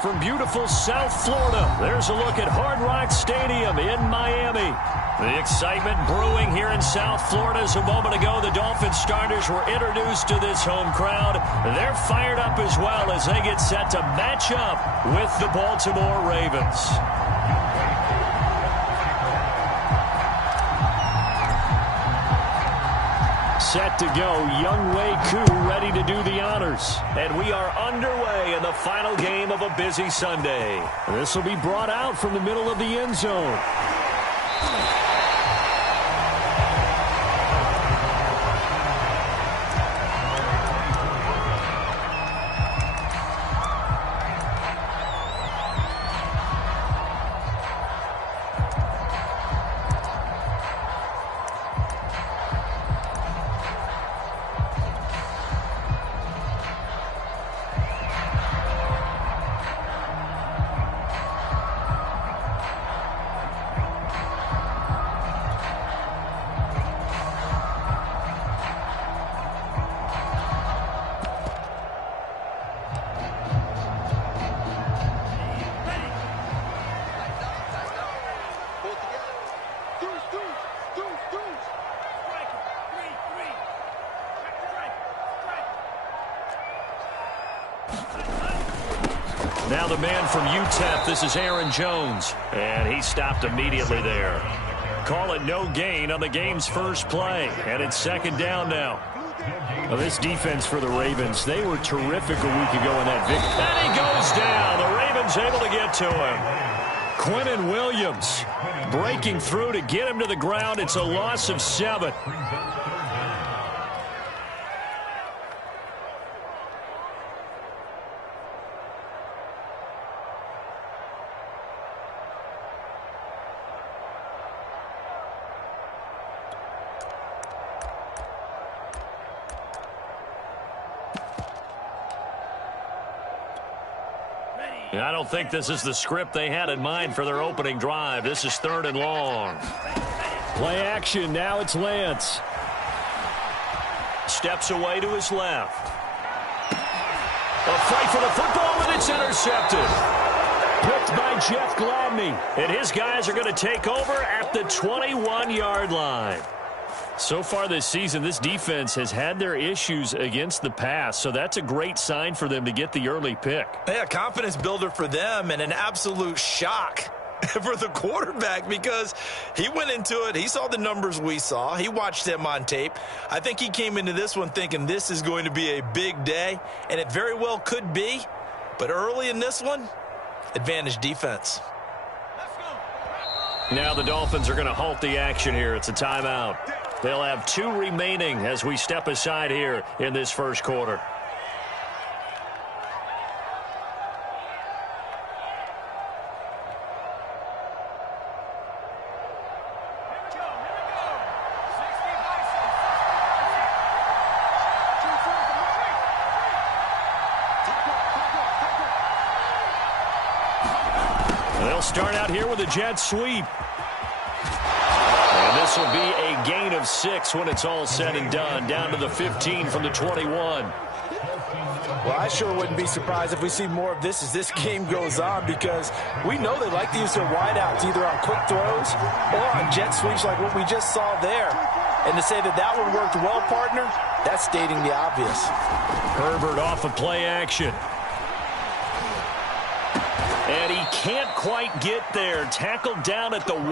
from beautiful South Florida, there's a look at Hard Rock Stadium in Miami. The excitement brewing here in South Florida as a moment ago the Dolphins starters were introduced to this home crowd. They're fired up as well as they get set to match up with the Baltimore Ravens. Set to go, Younghoe Koo ready to do the honors. And we are underway in the final game of a busy Sunday. This will be brought out from the middle of the end zone. Now the man from UTEP, this is Aaron Jones. And he stopped immediately there. Call it no gain on the game's first play. And it's second down now. Well, this defense for the Ravens, they were terrific a week ago in that victory. And he goes down. The Ravens able to get to him. Quinnen Williams breaking through to get him to the ground. It's a loss of 7. I don't think this is the script they had in mind for their opening drive. This is 3rd and long. Play action. Now it's Lance. Steps away to his left. A fight for the football, and it's intercepted. Picked by Jeff Gladney. And his guys are going to take over at the 21-yard line. So far this season, this defense has had their issues against the pass, so that's a great sign for them to get the early pick. Yeah, confidence builder for them and an absolute shock for the quarterback because he went into it. He saw the numbers we saw. He watched them on tape. I think he came into this one thinking this is going to be a big day, and it very well could be. But early in this one, advantage defense. Now the Dolphins are going to halt the action here. It's a timeout. They'll have 2 remaining as we step aside here in this first quarter. They'll start out here with a jet sweep. And this will be a gain of 6 when it's all said and done. Down to the 15 from the 21. Well, I sure wouldn't be surprised if we see more of this as this game goes on because we know they like to use their wideouts either on quick throws or on jet sweeps like what we just saw there. And to say that that one worked well, partner, that's stating the obvious. Herbert off of play action. And he can't quite get there. Tackled down at the 1.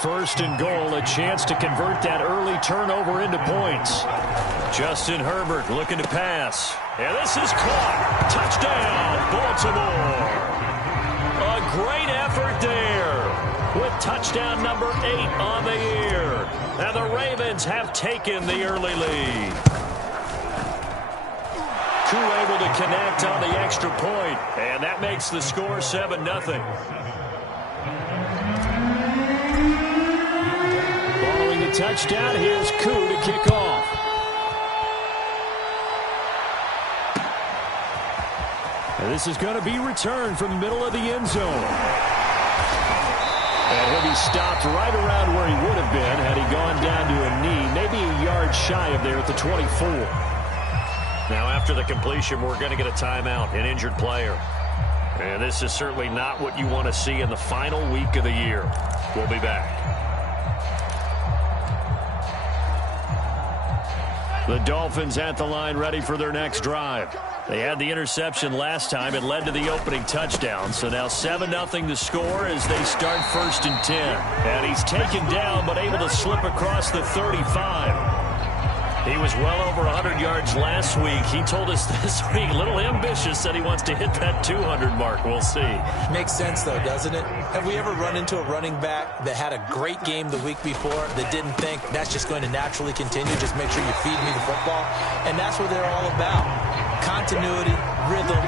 1st and goal, a chance to convert that early turnover into points. Justin Herbert looking to pass. And this is caught. Touchdown, Baltimore. A great effort there with touchdown number 8 on the year. And the Ravens have taken the early lead. Koo able to connect on the extra point, and that makes the score 7-0. Following the touchdown, here's Koo to kick off. And this is going to be returned from the middle of the end zone. And he'll be stopped right around where he would have been had he gone down to a knee, maybe a yard shy of there at the 24. Now, after the completion, we're going to get a timeout, an injured player. And this is certainly not what you want to see in the final week of the year. We'll be back. The Dolphins at the line ready for their next drive. They had the interception last time. It led to the opening touchdown. So now 7-0 to score as they start 1st and 10. And he's taken down but able to slip across the 35. He was well over 100 yards last week. He told us this week, a little ambitious, that he wants to hit that 200 mark. We'll see. Makes sense, though, doesn't it? Have we ever run into a running back that had a great game the week before that didn't think that's just going to naturally continue? Just make sure you feed me the football. And that's what they're all about. Continuity, rhythm,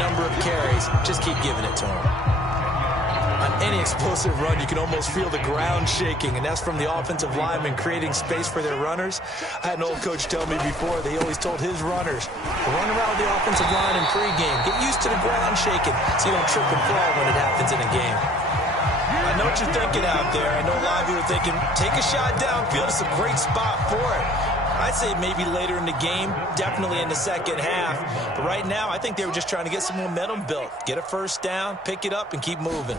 number of carries. Just keep giving it to him. On any explosive run, you can almost feel the ground shaking, and that's from the offensive linemen creating space for their runners. I had an old coach tell me before that he always told his runners, run around with the offensive line in pregame. Get used to the ground shaking so you don't trip and fall when it happens in a game. I know what you're thinking out there. I know a lot of you are thinking, take a shot downfield. It's a great spot for it. I'd say maybe later in the game, definitely in the second half. But right now, I think they were just trying to get some momentum built. Get a first down, pick it up, and keep moving.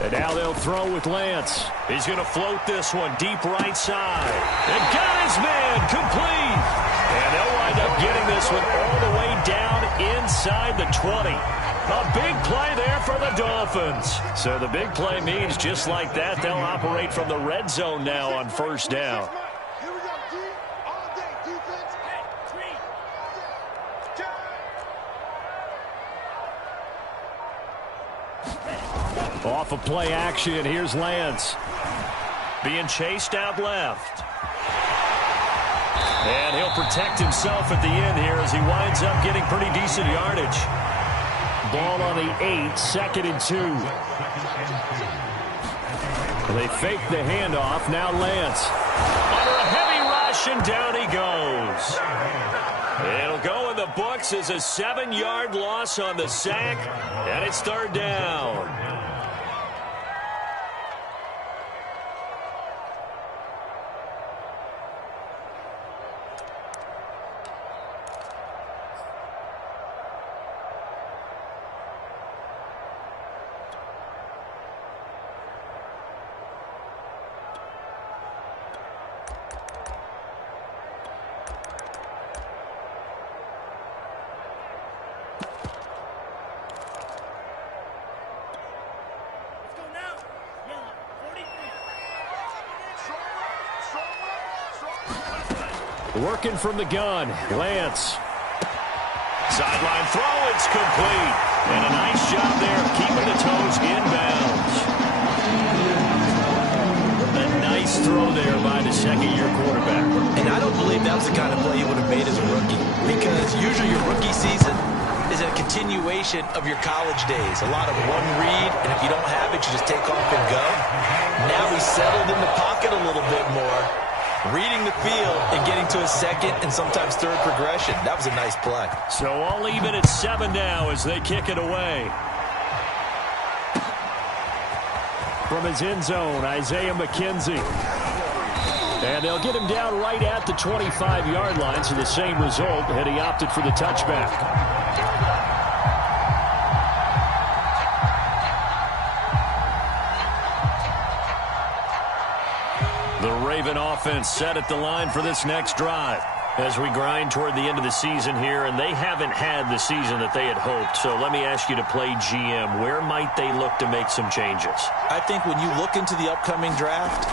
And now they'll throw with Lance. He's going to float this one deep right side. And got his man complete. And they'll wind up getting this one all the way down inside the 20. A big play there for the Dolphins. So the big play means just like that, they'll operate from the red zone now on 1st down. Off of play action, here's Lance. Being chased out left. And he'll protect himself at the end here as he winds up getting pretty decent yardage. Ball on the 8, 2nd and 2. They fake the handoff, now Lance. Under a heavy rush, and down he goes. It'll go in the books as a 7-yard loss on the sack, and it's 3rd down. Working from the gun, Lance. Sideline throw, it's complete. And a nice job there of keeping the toes inbounds. A nice throw there by the 2nd-year quarterback. And I don't believe that was the kind of play he would have made as a rookie. Because usually your rookie season is a continuation of your college days. A lot of one read, and if you don't have it, you just take off and go. Now he's settled in the pocket a little bit more, reading the field and getting to a 2nd and sometimes 3rd progression. That was a nice play. So all even at 7 now as they kick it away. From his end zone, Isaiah McKenzie. And they'll get him down right at the 25-yard line, so the same result had he opted for the touchback. The Raven offense set at the line for this next drive as we grind toward the end of the season here, and they haven't had the season that they had hoped. So let me ask you to play GM. Where might they look to make some changes? I think when you look into the upcoming draft,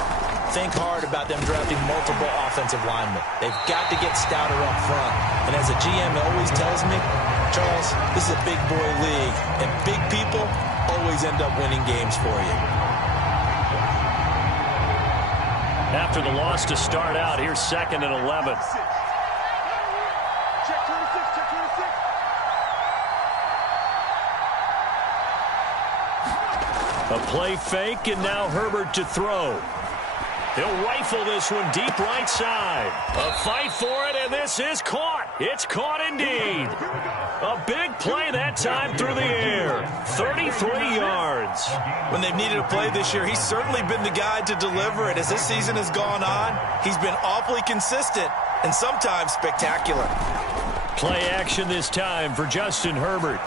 think hard about them drafting multiple offensive linemen. They've got to get stouter up front. And as a GM always tells me, Charles, this is a big boy league, and big people always end up winning games for you. After the loss to start out, here's 2nd and 11. A play fake, and now Herbert to throw. He'll rifle this one deep right side. A fight for it, and this is caught. It's caught indeed. A big play that time through the air. 33 yards. When they've needed a play this year, he's certainly been the guy to deliver it. As this season has gone on, he's been awfully consistent and sometimes spectacular. Play action this time for Justin Herbert.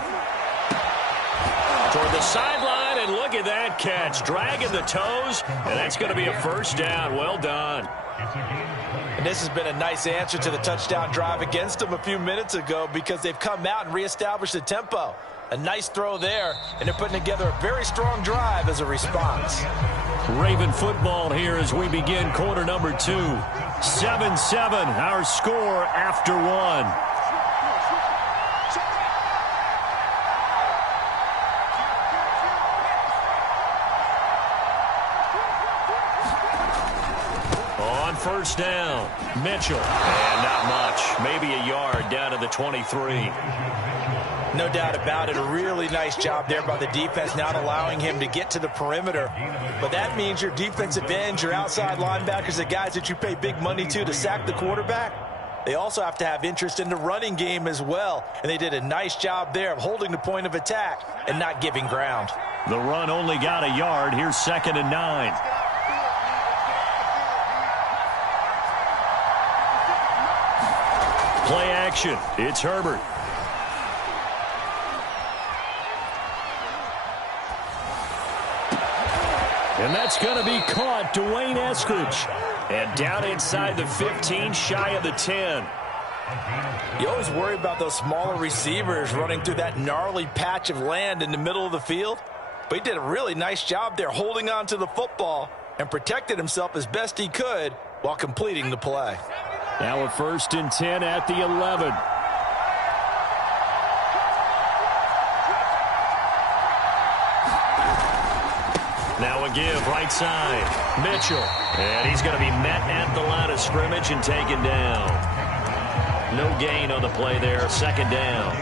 Toward the sideline, and look at that catch. Dragging the toes, and that's going to be a first down. Well done. And this has been a nice answer to the touchdown drive against them a few minutes ago because they've come out and reestablished the tempo. A nice throw there, and they're putting together a very strong drive as a response. Raven football here as we begin quarter number 2. 7-7, our score after 1. First down, Mitchell. And not much. Maybe a yard down to the 23. No doubt about it. A really nice job there by the defense, not allowing him to get to the perimeter. But that means your defensive ends, your outside linebackers, the guys that you pay big money to sack the quarterback, they also have to have interest in the running game as well. And they did a nice job there of holding the point of attack and not giving ground. The run only got a yard. Here's 2nd and 9. Play action. It's Herbert. And that's going to be caught. Dwayne Eskridge. And down inside the 15, shy of the 10. You always worry about those smaller receivers running through that gnarly patch of land in the middle of the field. But he did a really nice job there holding on to the football and protected himself as best he could while completing the play. Now a 1st and 10 at the 11. Now a give right side. Mitchell. And he's going to be met at the line of scrimmage and taken down. No gain on the play there. 2nd down.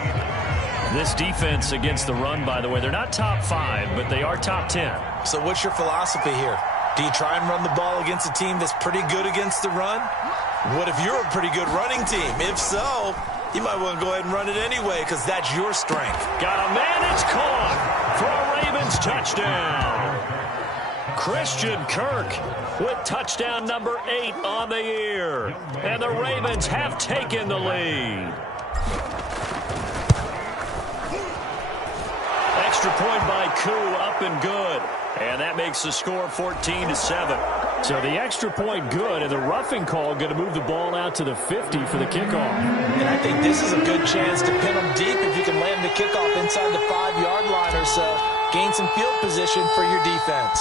This defense against the run, by the way, they're not top 5, but they are top 10. So what's your philosophy here? Do you try and run the ball against a team that's pretty good against the run? What if you're a pretty good running team? If so, you might want to go ahead and run it anyway because that's your strength. Got a man, it's caught for a Ravens touchdown. Christian Kirk with touchdown number 8 on the year. And the Ravens have taken the lead. Extra point by Koo, up and good. And that makes the score 14-7. So the extra point good, and the roughing call going to move the ball out to the 50 for the kickoff. And I think this is a good chance to pin them deep if you can land the kickoff inside the 5-yard line or so. Gain some field position for your defense.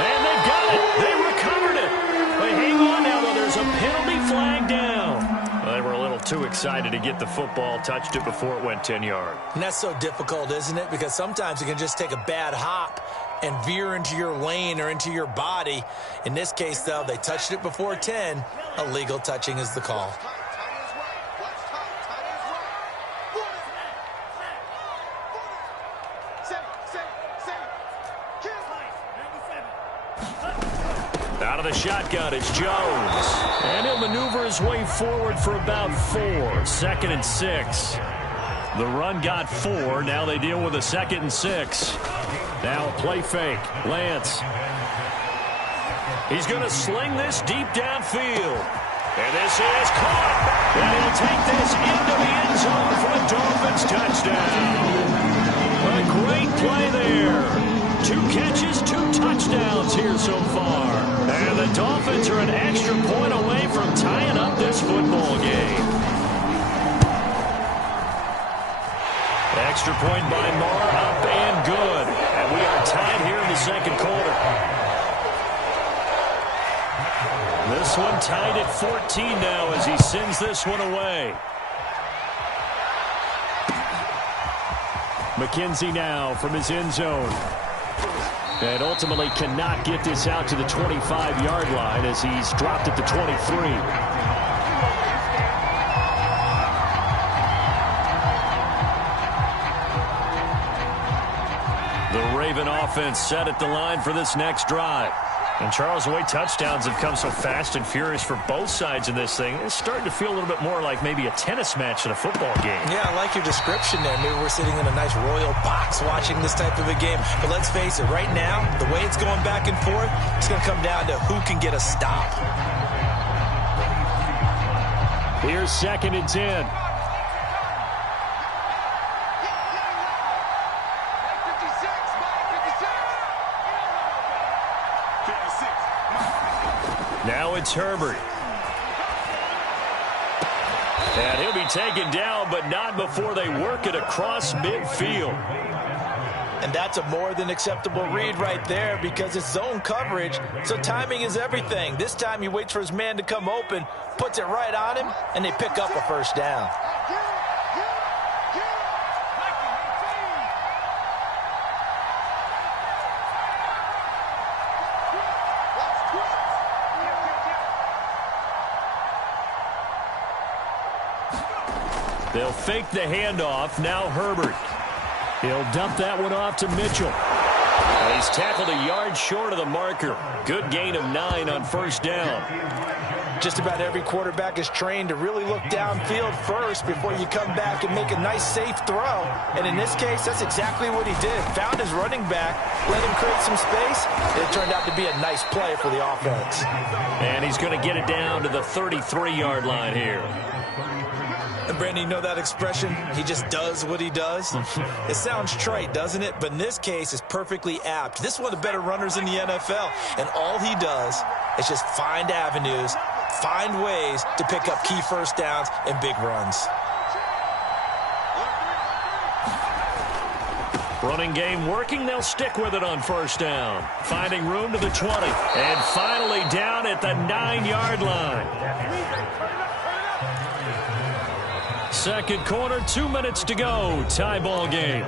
And they've got it. They recovered it. But hang on now, though. There's a penalty flag down. Well, they were a little too excited to get the football, touched it before it went 10 yards. And that's so difficult, isn't it? Because sometimes you can just take a bad hop and veer into your lane or into your body. In this case, though, they touched it before 10. Illegal touching is the call. Out of the shotgun, it's Jones. And he'll maneuver his way forward for about 4. 2nd and 6. The run got 4. Now they deal with a 2nd and 6. Now a play fake. Lance. He's going to sling this deep downfield. And this is caught. And he'll take this into the end zone for a Dolphins touchdown. A great play there. 2 catches, 2 touchdowns here so far. And the Dolphins are an extra point away from tying up this football game. Extra point by Marr, up and good. And we are tied here in the 2nd quarter. This one tied at 14 now as he sends this one away. McKenzie now from his end zone. And ultimately cannot get this out to the 25-yard line as he's dropped at the 23. The Raven offense set at the line for this next drive. And Charles, the way touchdowns have come so fast and furious for both sides in this thing, it's starting to feel a little bit more like maybe a tennis match than a football game. Yeah, I like your description there. Maybe we're sitting in a nice royal box watching this type of a game. But let's face it, right now, the way it's going back and forth, it's going to come down to who can get a stop. Here's 2nd and 10. Now it's Herbert. And he'll be taken down, but not before they work it across midfield. And that's a more than acceptable read right there because it's zone coverage, so timing is everything. This time he waits for his man to come open, puts it right on him, and they pick up a first down. They'll fake the handoff. Now Herbert. He'll dump that one off to Mitchell. And he's tackled a yard short of the marker. Good gain of 9 on first down. Just about every quarterback is trained to really look downfield first before you come back and make a nice, safe throw. And in this case, that's exactly what he did. Found his running back, let him create some space. It turned out to be a nice play for the offense. And he's going to get it down to the 33-yard line here. And Brandon, you know that expression? He just does what he does. It sounds trite, doesn't it? But in this case, it's perfectly apt. This is one of the better runners in the NFL. And all he does is just find avenues, find ways to pick up key first downs and big runs. Running game working. They'll stick with it on first down. Finding room to the 20. And finally down at the 9-yard line. Second quarter, 2 minutes to go. Tie ball game.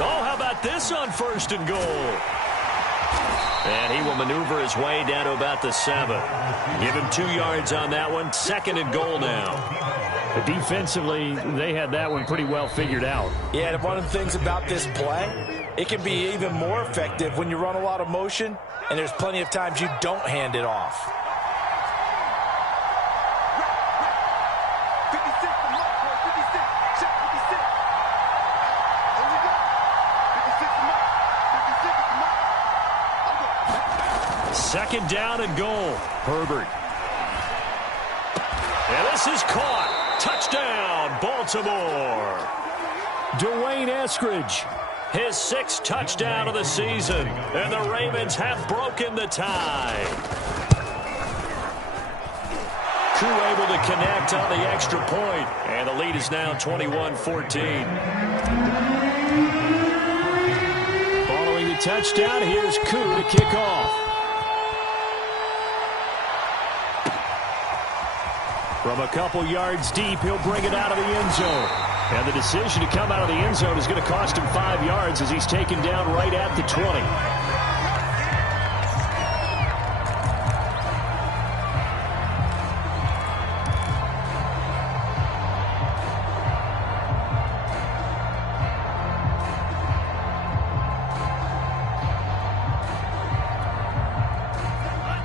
Oh, how about this on first and goal? And he will maneuver his way down to about the 7. Give him 2 yards on that one. Second and goal now. But defensively, they had that one pretty well figured out. Yeah, and one of the things about this play, it can be even more effective when you run a lot of motion, and there's plenty of times you don't hand it off. Second down and goal. Herbert. And this is caught. Touchdown, Baltimore. Dwayne Eskridge. His 6th touchdown of the season. And the Ravens have broken the tie. Crew able to connect on the extra point. And the lead is now 21-14. Following the touchdown, here's Crew to kick off. From a couple yards deep, he'll bring it out of the end zone. And the decision to come out of the end zone is going to cost him 5 yards as he's taken down right at the 20.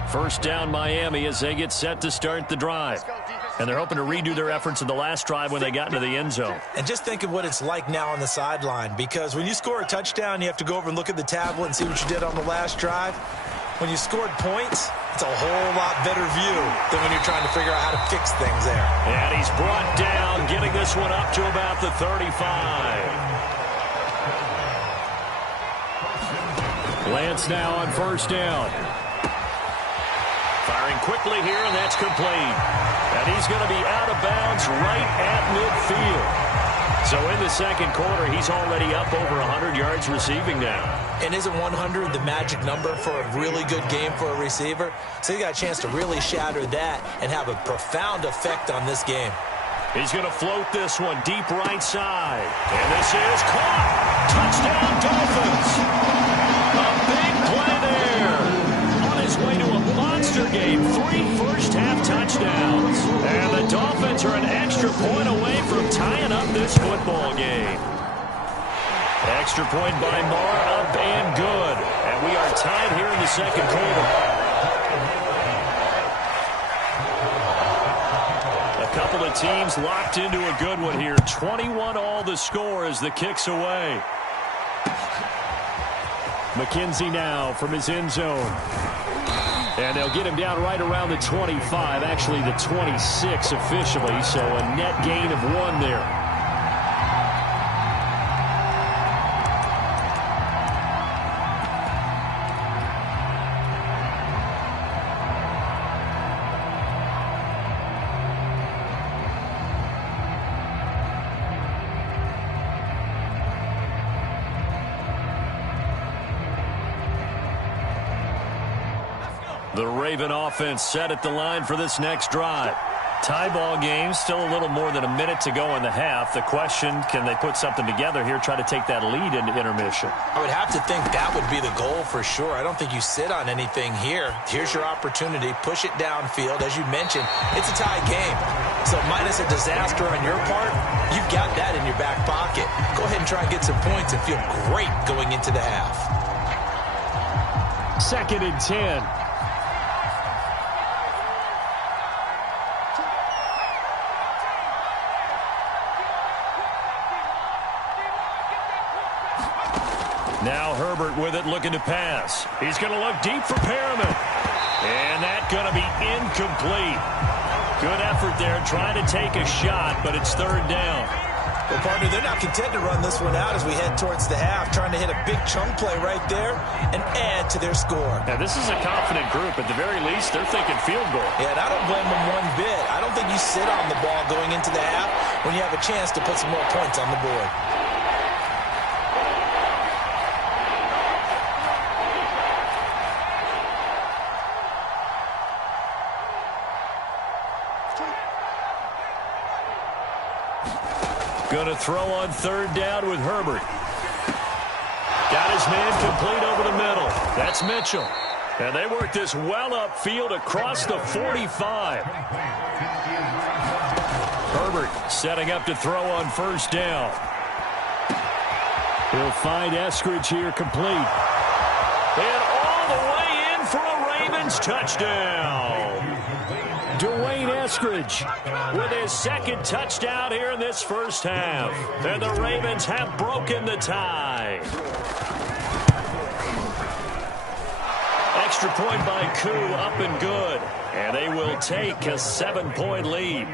First down Miami as they get set to start the drive. And they're hoping to redo their efforts in the last drive when they got into the end zone. And just think of what it's like now on the sideline, because when you score a touchdown, you have to go over and look at the tablet and see what you did on the last drive. When you scored points, it's a whole lot better view than when you're trying to figure out how to fix things there. And he's brought down, getting this one up to about the 35. Lance now on first down. Firing quickly here, and that's complete. And he's going to be out of bounds right at midfield. So in the second quarter, he's already up over 100 yards receiving now. And isn't 100 the magic number for a really good game for a receiver? So you got a chance to really shatter that and have a profound effect on this game. He's going to float this one deep right side. And this is caught. Touchdown, Dolphins. A big play there. On his way to a monster game. 3 first-half touchdowns. And the Dolphins are an extra point away from tying up this football game. Extra point by Marr, up and good. And we are tied here in the second quarter. A couple of teams locked into a good one here. 21 all the score as the kick's away. McKenzie now from his end zone. And they'll get him down right around the 25, actually the 26 officially, so a net gain of 1 there. The Raven offense set at the line for this next drive. Tie ball game, still a little more than a minute to go in the half. The question, can they put something together here, try to take that lead into intermission? I would have to think that would be the goal for sure. I don't think you sit on anything here. Here's your opportunity. Push it downfield. As you mentioned, it's a tie game. So minus a disaster on your part, you've got that in your back pocket. Go ahead and try and get some points and feel great going into the half. 2nd and 10. Now Herbert with it, looking to pass. He's going to look deep for Perriman. And that's going to be incomplete. Good effort there, trying to take a shot, but it's 3rd down. Well, partner, they're not content to run this one out as we head towards the half, trying to hit a big chunk play right there and add to their score. Now, this is a confident group. At the very least, they're thinking field goal. Yeah, and I don't blame them one bit. I don't think you sit on the ball going into the half when you have a chance to put some more points on the board. Going to throw on 3rd down with Herbert. Got his man complete over the middle. That's Mitchell. And they work this well upfield across the 45. Herbert setting up to throw on 1st down. He'll find Eskridge here complete. And all the way in for a Ravens touchdown. Dwayne Eskridge with his 2nd touchdown here in this first half. And the Ravens have broken the tie. Extra point by Koo, up and good. And they will take a 7-point lead.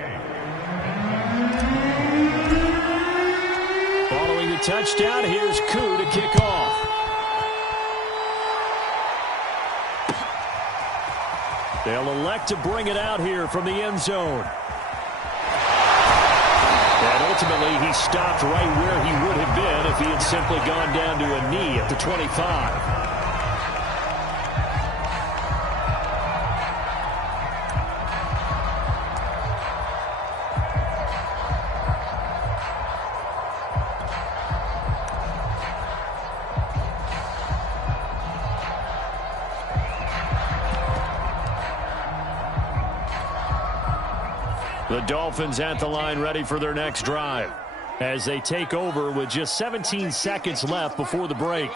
Following the touchdown, here's Koo to kick off. They'll elect to bring it out here from the end zone. And ultimately, he stopped right where he would have been if he had simply gone down to a knee at the 25. The Dolphins at the line ready for their next drive as they take over with just 17 seconds left before the break.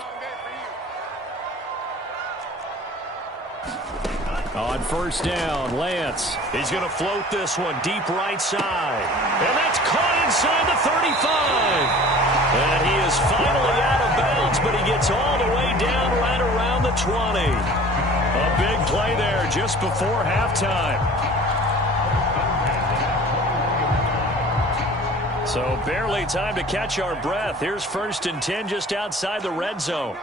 On 1st down, Lance. He's going to float this one deep right side. And that's caught inside the 35. And he is finally out of bounds, but he gets all the way down right around the 20. A big play there just before halftime. So barely time to catch our breath. Here's 1st and 10 just outside the red zone.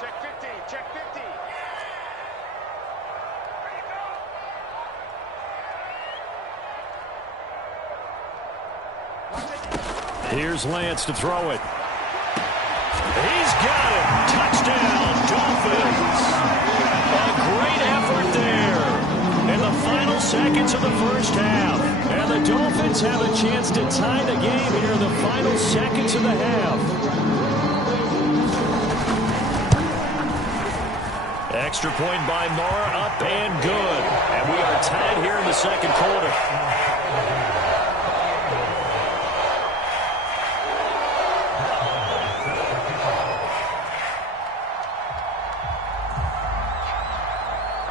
Check 50, check 50. Here's Lance to throw it. He's got it. Touchdown, Dolphins. A great effort there in the final seconds of the first half. And the Dolphins have a chance to tie the game here in the final seconds of the half. Extra point by Mara, up and good. And we are tied here in the 2nd quarter.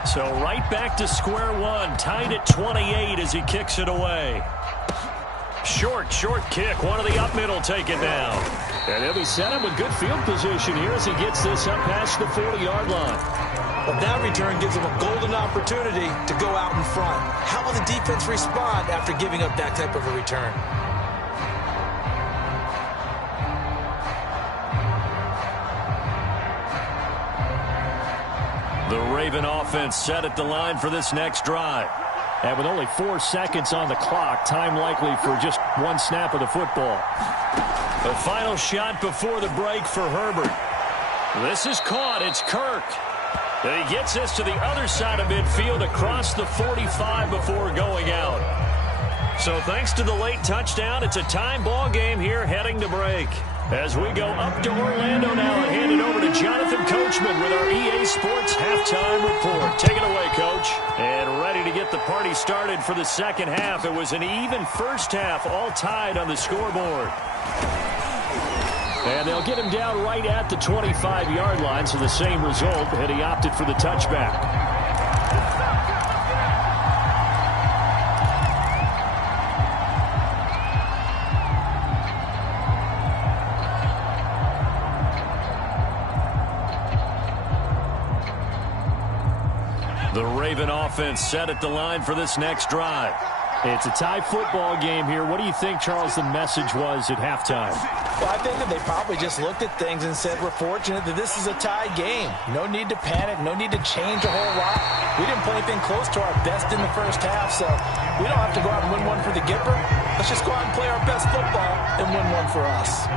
So right back to square one, tied at 28 as he kicks it away. Short kick. One of the up middle take it down. And he'll be set up with good field position here as he gets this up past the 40-yard line. Well, that return gives him a golden opportunity to go out in front. How will the defense respond after giving up that type of a return? The Raven offense set at the line for this next drive. And with only 4 seconds on the clock, time likely for just one snap of the football. The final shot before the break for Herbert. This is caught. It's Kirk. And he gets this to the other side of midfield across the 45 before going out. So thanks to the late touchdown, it's a time ball game here heading to break. As we go up to Orlando now and hand it over to Jonathan Coachman with our EA Sports Halftime Report. Take it away, Coach. And ready to get the party started for the second half. It was an even first half, all tied on the scoreboard. And they'll get him down right at the 25-yard line, so the same result, and he opted for the touchback. The Raven offense set at the line for this next drive. It's a tie football game here. What do you think, Charles, the message was at halftime? Well, I think that they probably just looked at things and said, we're fortunate that this is a tie game. No need to panic. No need to change a whole lot. We didn't play anything close to our best in the first half, so we don't have to go out and win one for the Gipper. Let's just go out and play our best football and win one for us.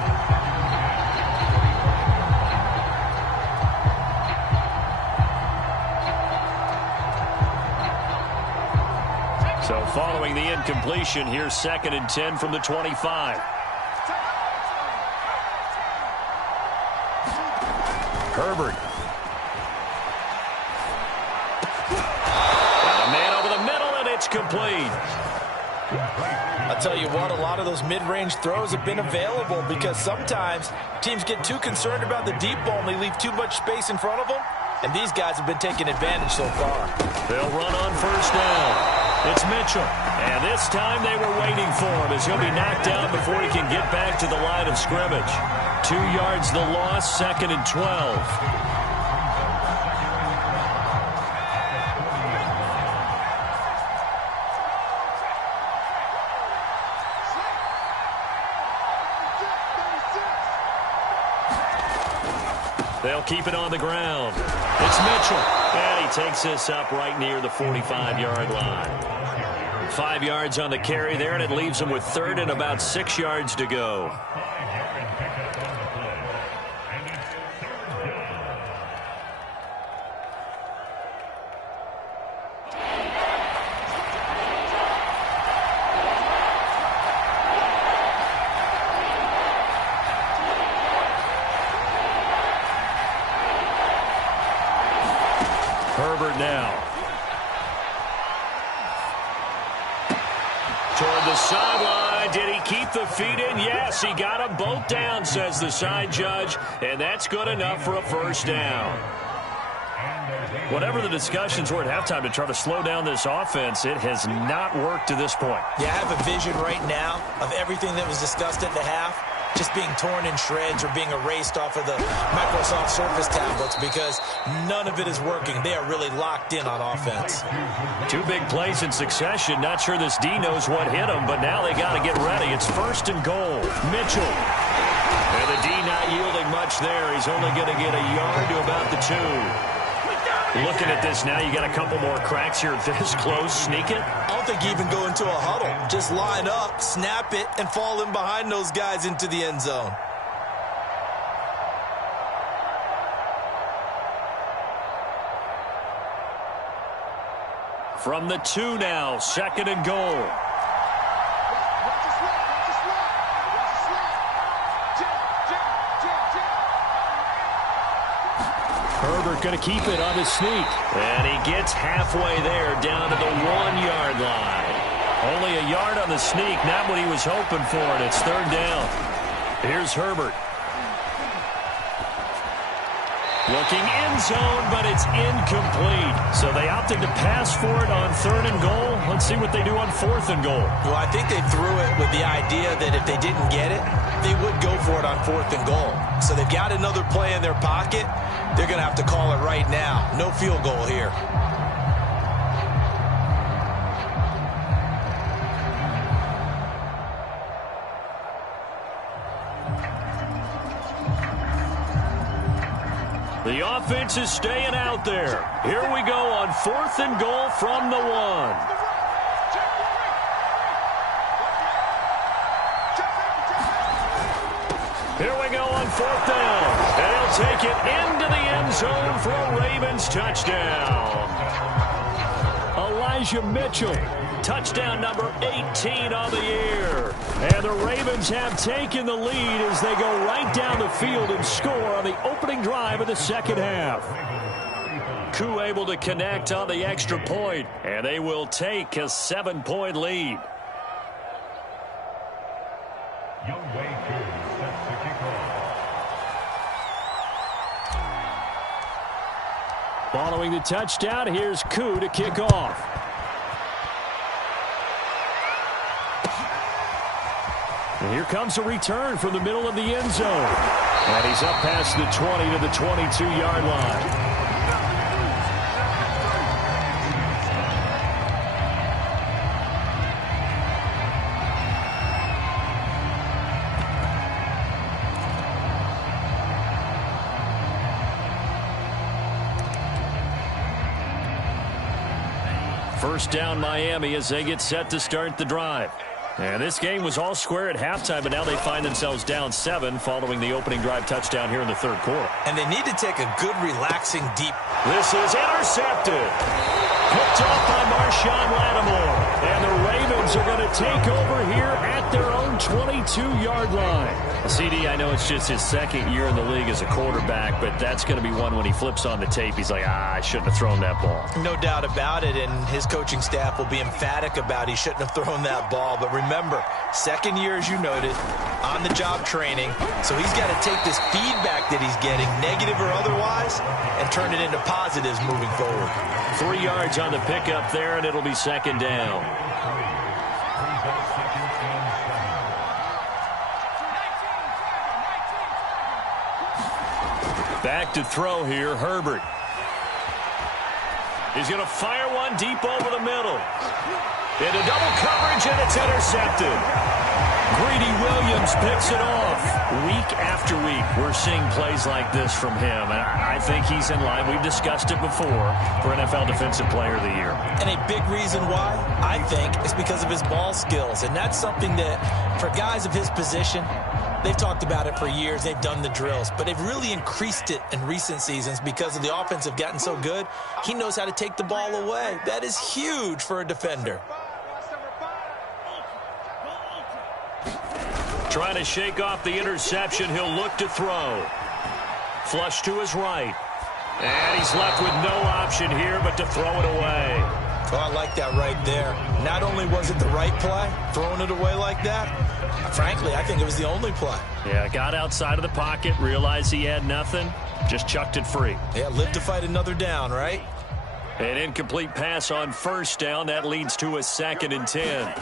So following the incompletion, here's 2nd and 10 from the 25. Herbert. And a man over the middle, and it's complete. I'll tell you what, a lot of those mid-range throws have been available because sometimes teams get too concerned about the deep ball and they leave too much space in front of them, and these guys have been taking advantage so far. They'll run on first down. It's Mitchell, and this time they were waiting for him as he'll be knocked down before he can get back to the line of scrimmage. 2 yards the loss, 2nd and 12. They'll keep it on the ground. It's Mitchell. And he takes this up right near the 45-yard line. 5 yards on the carry there, and it leaves him with 3rd and about 6 yards to go. Herbert now. Toward the sideline. Did he keep the feet in? Yes, he got them both down, says the side judge. And that's good enough for a first down. Whatever the discussions were at halftime to try to slow down this offense, it has not worked to this point. Yeah, I have a vision right now of everything that was discussed at the half just being torn in shreds or being erased off of the Microsoft Surface tablets because none of it is working. They are really locked in on offense. 2 big plays in succession. Not sure this D knows what hit him, but now they got to get ready. It's 1st and goal. Mitchell. And the D not yielding much there. He's only going to get a yard to about the 2. Looking at this now, you got a couple more cracks here this close. Sneak it. I don't think you even go into a huddle. Just line up, snap it, and fall in behind those guys into the end zone. From the 2 now, 2nd and goal. Herbert going to keep it on his sneak. And he gets halfway there down to the 1-yard line. Only a yard on the sneak, not what he was hoping for, and it's 3rd down. Here's Herbert. Looking end zone, but it's incomplete. So they opted to pass for it on 3rd and goal. Let's see what they do on 4th and goal. Well, I think they threw it with the idea that if they didn't get it, they would go for it on 4th and goal. So they've got another play in their pocket. They're going to have to call it right now. No field goal here. The offense is staying out there. Here we go on 4th and goal from the 1. Here we go on 4th down. And he'll take it into the end zone for a Ravens touchdown. Elijah Mitchell, touchdown number 18 on the year. And the Ravens have taken the lead as they go right down the field and score on the opening drive of the second half. Koo able to connect on the extra point, and they will take a 7-point lead. Following the touchdown, here's Koo to kick off. And here comes a return from the middle of the end zone. And he's up past the 20 to the 22-yard line. First down Miami as they get set to start the drive. And this game was all square at halftime, but now they find themselves down 7 following the opening drive touchdown here in the 3rd quarter. And they need to take a good, relaxing, deep. This is intercepted. Picked off by Marshawn Lattimore. And the Ravens are going to take over here at their own 22-yard line. CD, I know it's just his 2nd year in the league as a quarterback, but that's going to be one when he flips on the tape. He's like, I shouldn't have thrown that ball. No doubt about it, and his coaching staff will be emphatic about he shouldn't have thrown that ball. But remember, 2nd year, as you noted, on-the-job training. So he's got to take this feedback that he's getting, negative or otherwise, and turn it into positives moving forward. 3 yards on the pickup there, and it'll be 2nd down. Back to throw here, Herbert. He's going to fire one deep over the middle. Into double coverage, and it's intercepted. Greedy Williams picks it off. Week after week, we're seeing plays like this from him, and I think he's in line. We've discussed it before for NFL Defensive Player of the Year. And a big reason why, I think, is because of his ball skills, and that's something that, for guys of his position, they've talked about it for years. They've done the drills, but they've really increased it in recent seasons because of the offense have gotten so good. He knows how to take the ball away. That is huge for a defender. Trying to shake off the interception. He'll look to throw. Flush to his right. And he's left with no option here but to throw it away. Oh, I like that right there. Not only was it the right play, throwing it away like that, frankly, I think it was the only play. Yeah, got outside of the pocket, realized he had nothing, just chucked it free. Yeah, live to fight another down, right? An incomplete pass on 1st down. That leads to a 2nd and 10.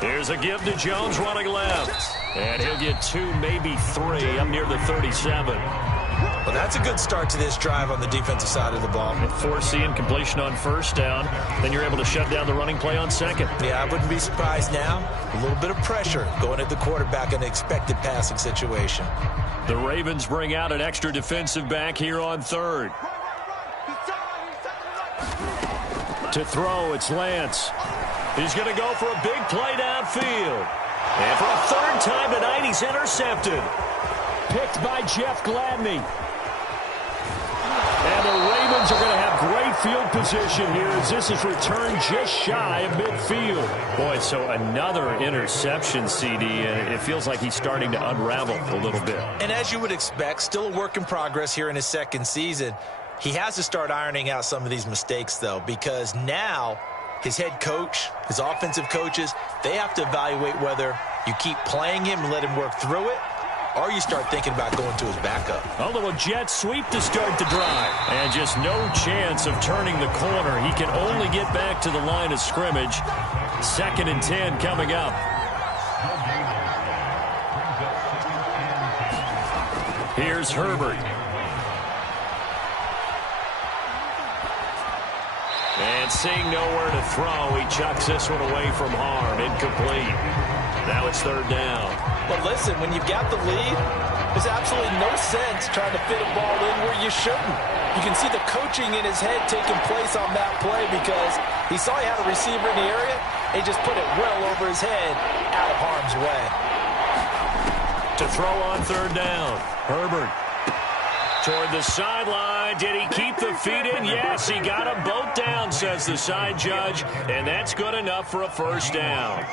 Here's a give to Jones running left. And he'll get 2, maybe 3, up near the 37. Well, that's a good start to this drive on the defensive side of the ball. Forcing completion on 1st down. Then you're able to shut down the running play on 2nd. Yeah, I wouldn't be surprised now. A little bit of pressure going at the quarterback in an expected passing situation. The Ravens bring out an extra defensive back here on 3rd. To throw, it's Lance. He's going to go for a big play downfield. And for a 3rd time tonight, he's intercepted. Picked by Jeff Gladney. And the Ravens are going to have great field position here as this is returned just shy of midfield. Boy, so another interception, CD, and it feels like he's starting to unravel a little bit. And as you would expect, still a work in progress here in his 2nd season. He has to start ironing out some of these mistakes, though, because now his head coach, his offensive coaches, they have to evaluate whether you keep playing him and let him work through it, or you start thinking about going to his backup. A little jet sweep to start the drive. And just no chance of turning the corner. He can only get back to the line of scrimmage. 2nd and 10 coming up. Here's Herbert. And seeing nowhere to throw, he chucks this one away from harm. Incomplete. Now it's 3rd down. But listen, when you've got the lead, there's absolutely no sense trying to fit a ball in where you shouldn't. You can see the coaching in his head taking place on that play because he saw he had a receiver in the area. He just put it well over his head, out of harm's way. To throw on 3rd down. Herbert toward the sideline. Did he keep the feet in? Yes, he got them both down, says the side judge. And that's good enough for a 1st down.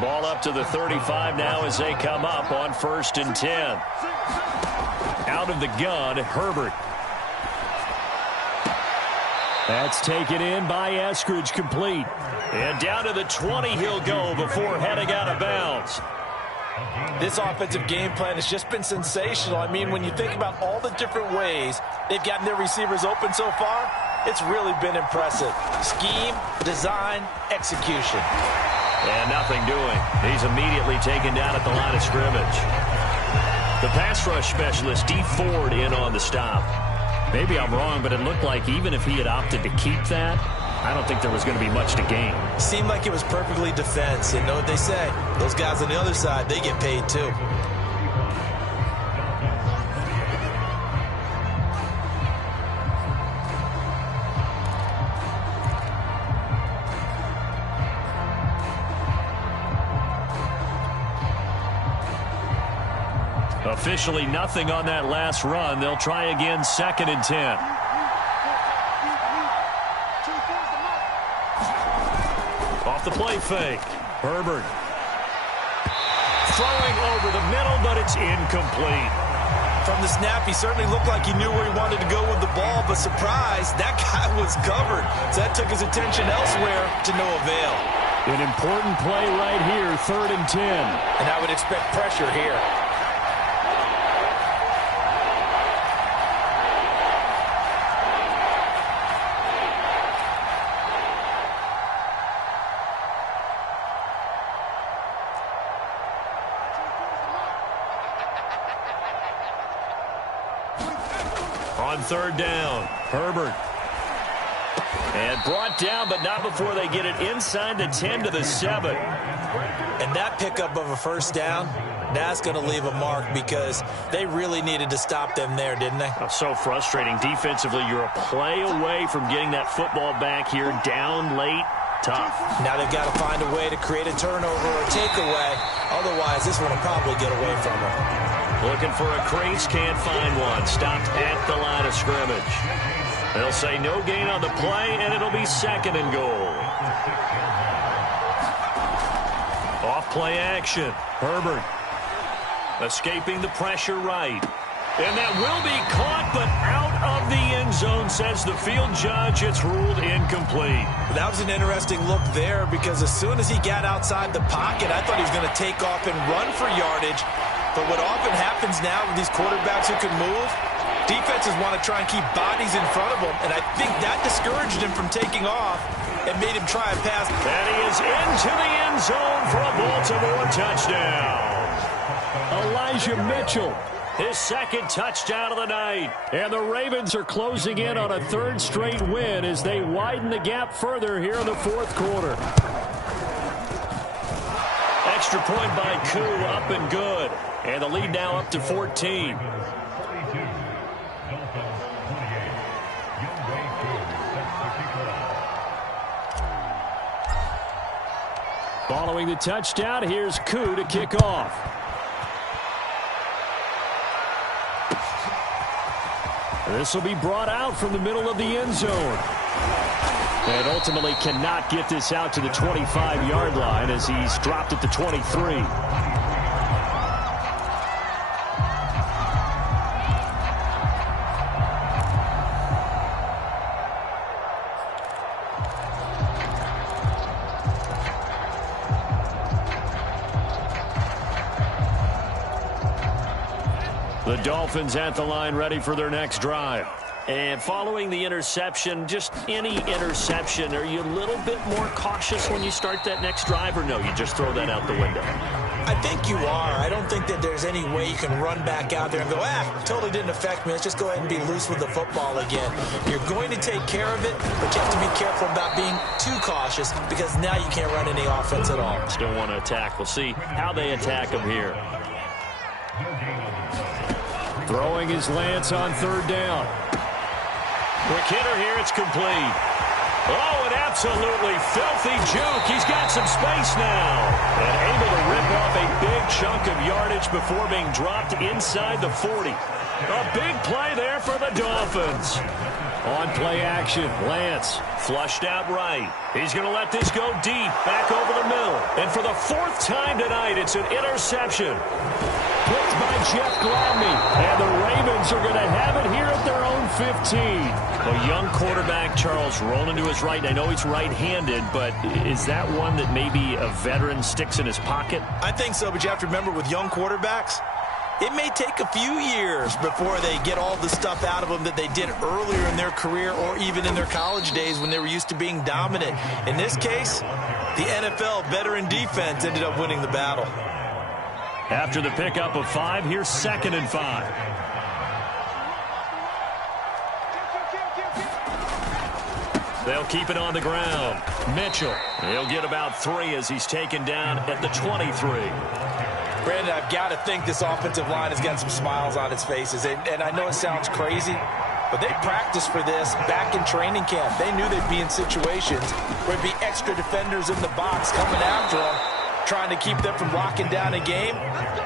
Ball up to the 35 now as they come up on 1st and 10. Out of the gun, Herbert. That's taken in by Eskridge, complete. And down to the 20 he'll go before heading out of bounds. This offensive game plan has just been sensational. I mean, when you think about all the different ways they've gotten their receivers open so far, it's really been impressive. Scheme, design, execution. And nothing doing. He's immediately taken down at the line of scrimmage. The pass rush specialist, D. Ford, in on the stop. Maybe I'm wrong, but it looked like even if he had opted to keep that, I don't think there was going to be much to gain. Seemed like it was perfectly defense. And know what they say? Those guys on the other side, they get paid too. Officially nothing on that last run. They'll try again 2nd and 10. Off the play fake. Herbert. Throwing over the middle, but it's incomplete. From the snap, he certainly looked like he knew where he wanted to go with the ball, but surprise, that guy was covered. So that took his attention elsewhere to no avail. An important play right here, 3rd and 10. And I would expect pressure here. On 3rd down, Herbert. And brought down, but not before they get it inside the 10 to the 7. And that pickup of a 1st down, that's going to leave a mark because they really needed to stop them there, didn't they? That's so frustrating. Defensively, you're a play away from getting that football back here, down late. Tough. Now they've got to find a way to create a turnover or takeaway. Otherwise, this one will probably get away from them. Looking for a crease, can't find one. Stopped at the line of scrimmage. They'll say no gain on the play, and it'll be 2nd and goal. Off play action. Herbert escaping the pressure right. And that will be caught, but out of the end zone, says the field judge. It's ruled incomplete. That was an interesting look there because as soon as he got outside the pocket, I thought he was going to take off and run for yardage. But what often happens now with these quarterbacks who can move, defenses want to try and keep bodies in front of them, and I think that discouraged him from taking off and made him try a pass. And he is into the end zone for a Baltimore touchdown. Elijah Mitchell, his 2nd touchdown of the night. And the Ravens are closing in on a 3rd straight win as they widen the gap further here in the 4th quarter. Extra point by Koo, up and good. And the lead now up to 14. Following the touchdown, here's Koo to kick off. This will be brought out from the middle of the end zone. And ultimately cannot get this out to the 25-yard line as he's dropped at the 23. The Dolphins at the line, ready for their next drive. And following the interception, just any interception, are you a little bit more cautious when you start that next drive, or no, you just throw that out the window? I think you are. I don't think that there's any way you can run back out there and go, totally didn't affect me. Let's just go ahead and be loose with the football again. You're going to take care of it, but you have to be careful about being too cautious because now you can't run any offense at all. Still want to attack. We'll see how they attack him here. Throwing is Lance on third down. Quick hitter here, it's complete. Oh, an absolutely filthy juke. He's got some space now. And able to rip off a big chunk of yardage before being dropped inside the 40. A big play there for the Dolphins. On play action, Lance. Flushed out right. He's going to let this go deep, back over the middle. And for the fourth time tonight, it's an interception. Picked by Jeff Gladney. And the Ravens are going to have it here at their own 15. A young quarterback, Charles, rolling to his right. And I know he's right-handed, but is that one that maybe a veteran sticks in his pocket? I think so, but you have to remember with young quarterbacks, it may take a few years before they get all the stuff out of them that they did earlier in their career or even in their college days when they were used to being dominant. In this case, the NFL veteran defense ended up winning the battle. After the pickup of 5, here's 2nd and 5. They'll keep it on the ground. Mitchell, he'll get about 3 as he's taken down at the 23. Brandon, I've got to think this offensive line has got some smiles on its faces. And I know it sounds crazy, but they practiced for this back in training camp. They knew they'd be in situations where there'd be extra defenders in the box coming after them, trying to keep them from locking down a game.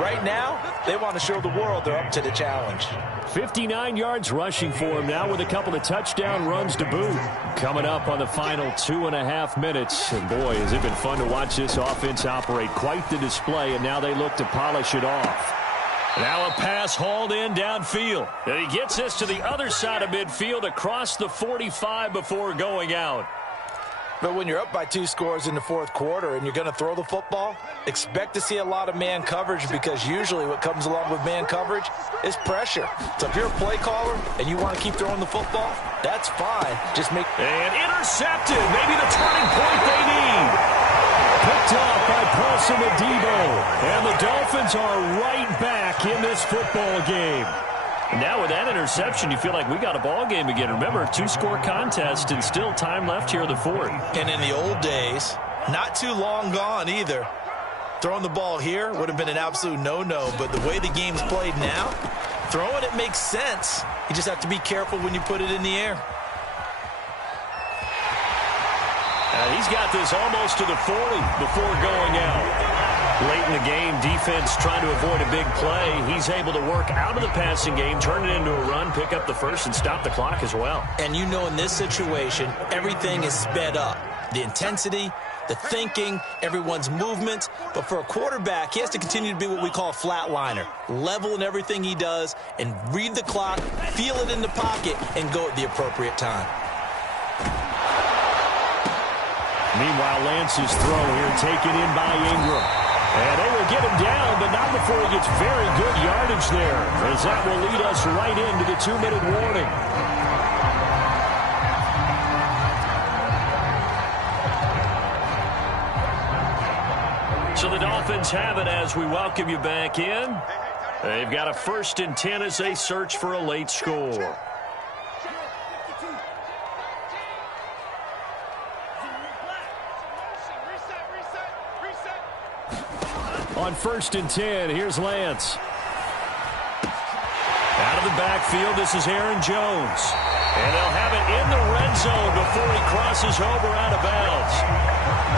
Right now, they want to show the world they're up to the challenge. 59 yards rushing for him now with a couple of touchdown runs to boot. Coming up on the final 2.5 minutes. And boy, has it been fun to watch this offense operate. Quite the display, and now they look to polish it off. Now a pass hauled in downfield. And he gets this to the other side of midfield across the 45 before going out. But when you're up by 2 scores in the fourth quarter and you're going to throw the football, expect to see a lot of man coverage because usually what comes along with man coverage is pressure. So if you're a play caller and you want to keep throwing the football, that's fine. Just make... And intercepted. Maybe the turning point they need. Picked up by Paulson Adebo. And the Dolphins are right back in this football game. Now with that interception, you feel like we got a ball game again. Remember, 2-score contest and still time left here in the fourth. And in the old days, not too long gone either, throwing the ball here would have been an absolute no-no. But the way the game's played now, throwing it makes sense. You just have to be careful when you put it in the air. He's got this almost to the 40 before going out. Late in the game, defense trying to avoid a big play. He's able to work out of the passing game, turn it into a run, pick up the first, and stop the clock as well. And you know in this situation, everything is sped up. The intensity, the thinking, everyone's movement. But for a quarterback, he has to continue to be what we call a flatliner. Level in everything he does and read the clock, feel it in the pocket, and go at the appropriate time. Meanwhile, Lance's throw here taken in by Ingram. And they will get him down, but not before he gets very good yardage there, as that will lead us right into the 2-minute warning. So the Dolphins have it as we welcome you back in. They've got a 1st and 10 as they search for a late score. On 1st and 10, here's Lance. Out of the backfield, this is Aaron Jones. And they'll have it in the red zone before he crosses over out of bounds.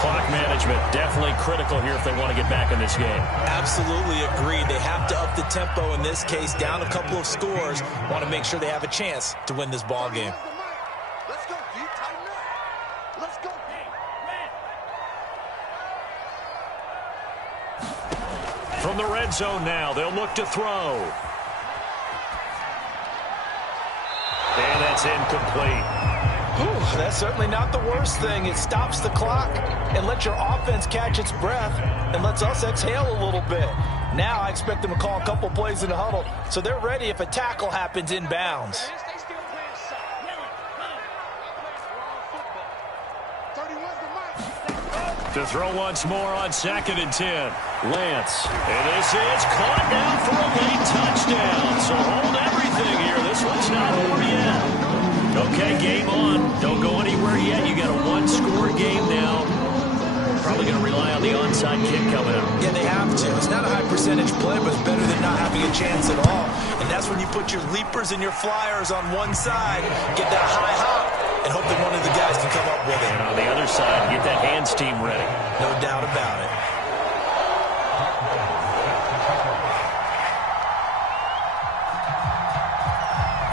Clock management definitely critical here if they want to get back in this game. Absolutely agreed. They have to up the tempo in this case, down a couple of scores. Want to make sure they have a chance to win this ball game. Let's go, deep, tighten up. Let's go. From the red zone now, they'll look to throw. And that's incomplete. Whew, that's certainly not the worst thing. It stops the clock and lets your offense catch its breath and lets us exhale a little bit. Now I expect them to call a couple plays in the huddle, so they're ready if a tackle happens inbounds. To throw once more on 2nd and 10. Lance. And this is caught down for a late touchdown. So hold everything here. This one's not over yet. Okay, game on. Don't go anywhere yet. You got a one-score game now. Probably going to rely on the onside kick coming up. Yeah, they have to. It's not a high percentage play, but it's better than not having a chance at all. And that's when you put your leapers and your flyers on one side, get that high hop, and hope that one of the guys can come up with it. And on the other side, get that hands team ready. No doubt about it.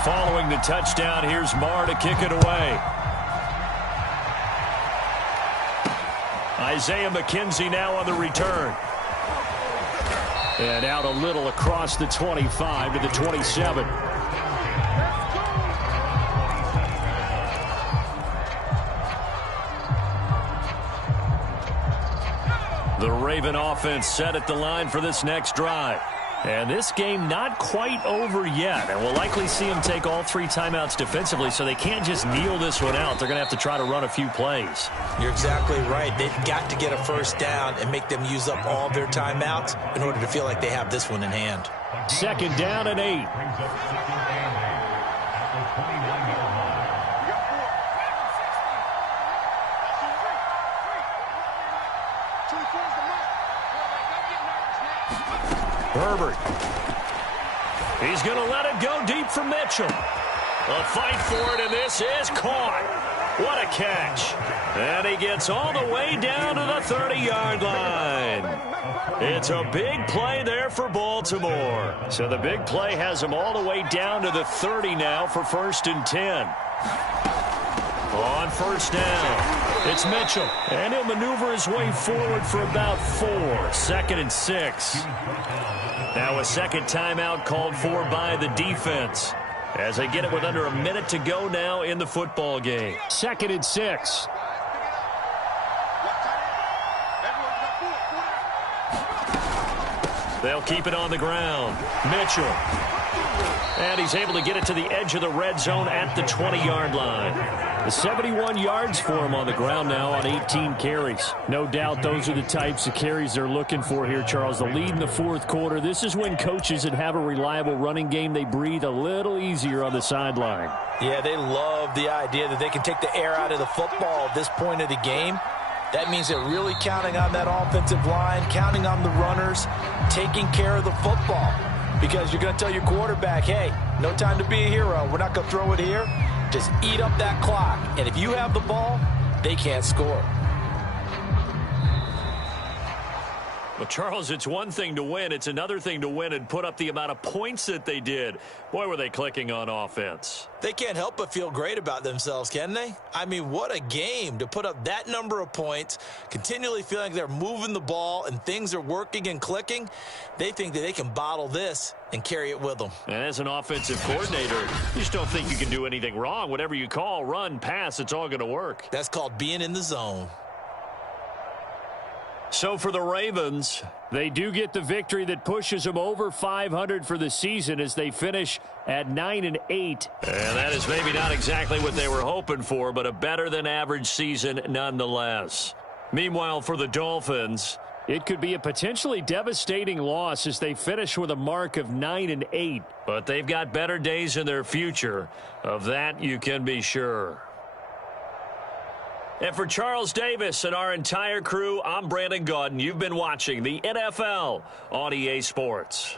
Following the touchdown, here's Marr to kick it away. Isaiah McKenzie now on the return. And out a little across the 25 to the 27. The Raven offense set at the line for this next drive. And this game not quite over yet. And we'll likely see them take all 3 timeouts defensively, so they can't just kneel this one out. They're going to have to try to run a few plays. You're exactly right. They've got to get a first down and make them use up all their timeouts in order to feel like they have this one in hand. 2nd down and 8. Herbert. He's going to let it go deep for Mitchell. A fight for it, and this is caught. What a catch. And he gets all the way down to the 30-yard line. It's a big play there for Baltimore. So the big play has him all the way down to the 30 now for 1st and 10. On 1st down, it's Mitchell. And he'll maneuver his way forward for about 4. 2nd and 6. Now a second timeout called for by the defense as they get it with under a minute to go now in the football game. 2nd and 6. They'll keep it on the ground. Mitchell. And he's able to get it to the edge of the red zone at the 20-yard line. 71 yards for him on the ground now on 18 carries. No doubt those are the types of carries they're looking for here, Charles. The lead in the 4th quarter. This is when coaches that have a reliable running game, they breathe a little easier on the sideline. Yeah, they love the idea that they can take the air out of the football at this point of the game. That means they're really counting on that offensive line, counting on the runners, taking care of the football. Because you're going to tell your quarterback, hey, no time to be a hero. We're not going to throw it here. Just eat up that clock. And if you have the ball, they can't score. Well, Charles, it's one thing to win. It's another thing to win and put up the amount of points that they did. Boy, were they clicking on offense. They can't help but feel great about themselves, can they? I mean, what a game to put up that number of points, continually feeling like they're moving the ball and things are working and clicking. They think that they can bottle this and carry it with them. And as an offensive coordinator, you just don't think you can do anything wrong. Whatever you call, run, pass, it's all going to work. That's called being in the zone. So for the Ravens, they do get the victory that pushes them over 500 for the season as they finish at 9-8. And that is maybe not exactly what they were hoping for, but a better than average season nonetheless. Meanwhile, for the Dolphins, it could be a potentially devastating loss as they finish with a mark of 9-8. But they've got better days in their future. Of that, you can be sure. And for Charles Davis and our entire crew, I'm Brandon Gaudin. You've been watching the NFL on EA Sports.